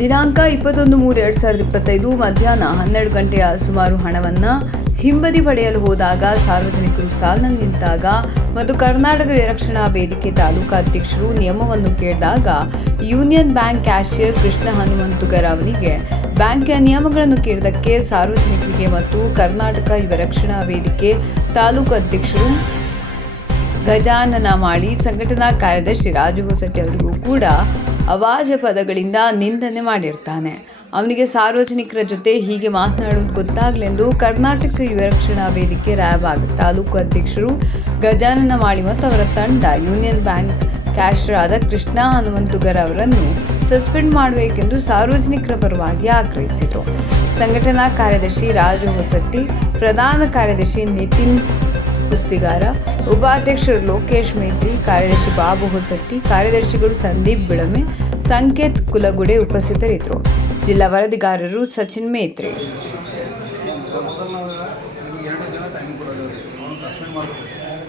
ದಿನಾಂಕ 21/3/2025 ಮಧ್ಯಾಹ್ನ 12 ಗಂಟೆಯ ಸುಮಾರು ಹಣವನ್ನು ಹಿಂಬದಿ ಪಡೆಯಲು ಹೋದಾಗ ಸಾರ್ವಜನಿಕರು ಸಾಲಿನಲ್ಲಿ ನಿಂತಾಗ ಮತ್ತು ಕರ್ನಾಟಕ ವಿರಕ್ಷಣಾ ವೇದಿಕೆ ತಾಲೂಕಾ ಅಧ್ಯಕ್ಷರು ನಿಯಮವನ್ನು ಕೇಳಿದಾಗ ಯೂನಿಯನ್ ಬ್ಯಾಂಕ್ ಕ್ಯಾಷಿಯರ್ ಕೃಷ್ಣ ಹನುಮಂತುಗರ ಅವರಿಗೆ ಬ್ಯಾಂಕಿನ ನಿಯಮಗಳನ್ನು ಕೇಳಿದ್ದಕ್ಕೆ ಸಾರ್ವಜನಿಕರಿಗೆ ಮತ್ತು ಕರ್ನಾಟಕ ವಿರಕ್ಷಣಾ ವೇದಿಕೆ ತಾಲೂಕು ಅಧ್ಯಕ್ಷರು ಗಜಾನನ ಮಾಡಿ ಸಂಘಟನಾ ಕಾರ್ಯದರ್ಶಿ ರಾಜು ಹೊಸಟ್ಟಿ ಅವರಿಗೂ ಕೂಡ ಅವಾಜ ಪದಗಳಿಂದ ನಿಂದನೆ ಮಾಡಿರ್ತಾನೆ. ಅವನಿಗೆ ಸಾರ್ವಜನಿಕರ ಜೊತೆ ಹೀಗೆ ಮಾತನಾಡುವುದು ಗೊತ್ತಾಗಲೆಂದು ಕರ್ನಾಟಕ ವಿರಕ್ಷಣಾ ವೇದಿಕೆ ರಾಯಬಾಗ್ ತಾಲೂಕು ಅಧ್ಯಕ್ಷರು ಗಜಾನನ ಮಾಡಿ ಮತ್ತು ಅವರ ತಂಡ ಯೂನಿಯನ್ ಬ್ಯಾಂಕ್ ಕ್ಯಾಷಿಯರ್ ಆದ ಕೃಷ್ಣ ಹನುಮಂತುಗರ ಅವರನ್ನು ಸಸ್ಪೆಂಡ್ ಮಾಡಬೇಕೆಂದು ಸಾರ್ವಜನಿಕರ ಪರವಾಗಿ ಆಗ್ರಹಿಸಿದರು. ಸಂಘಟನಾ ಕಾರ್ಯದರ್ಶಿ ರಾಜು ಹೊಸಟ್ಟಿ, ಪ್ರಧಾನ ಕಾರ್ಯದರ್ಶಿ ನಿತಿನ್ ಕುಸ್ತಿಗಾರ, ಉಪಾಧ್ಯಕ್ಷರು ಲೋಕೇಶ್ ಮೇತ್ರಿ, ಕಾರ್ಯದರ್ಶಿ ಬಾಬು ಹೊಸಟ್ಟಿ, ಕಾರ್ಯದರ್ಶಿಗಳು ಸಂದೀಪ್ ಬಿಳಮೆ, ಸಂಕೇತ್ ಕುಲಗುಡೆ ಉಪಸ್ಥಿತರಿದ್ದರು. ಜಿಲ್ಲಾ ವರದಿಗಾರರು ಸಚಿನ್ ಮೇತ್ರಿ.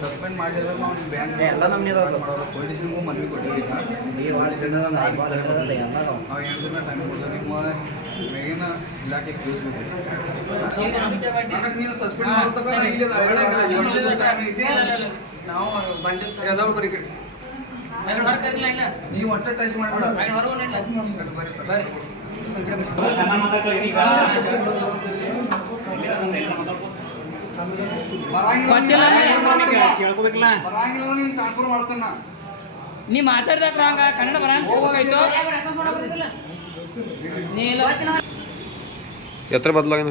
ಸಸ್ಪೆಂಡ್ ಮಾಡಿದ್ರೆ ನಾವು ಬ್ಯಾಂಕ್ ಎಲ್ಲ ನಮ್ಮನೆ ಮಾಡೋರು ಪೊಲೀಸ್ನಿಗೂ ಮನವಿ ಕೊಟ್ಟಿದ್ದೀವಿ. ನಾವು 8 ದಿನ ಟೈಮ್ ಕೊಡ್ತೀವಿ. ನಿಮ್ಮ ಮೇಗಿನ ಇಲಾಖೆ ಕ್ಲೋಸ್ ನೀನು ಸಸ್ಪೆಂಡ್ ಮಾಡ್ತಕ್ಕ ನಾವು ಎಲ್ಲರೂ ಬರೀ ನೀವು ಒಟ್ಟೆ ಟಚ್ ಮಾಡಬೇಡ. ನೀ ಮಾತಾಡ್ದಾಗ ಕನ್ನಡ ಎತ್ತರ ಬದಲಾಗಿ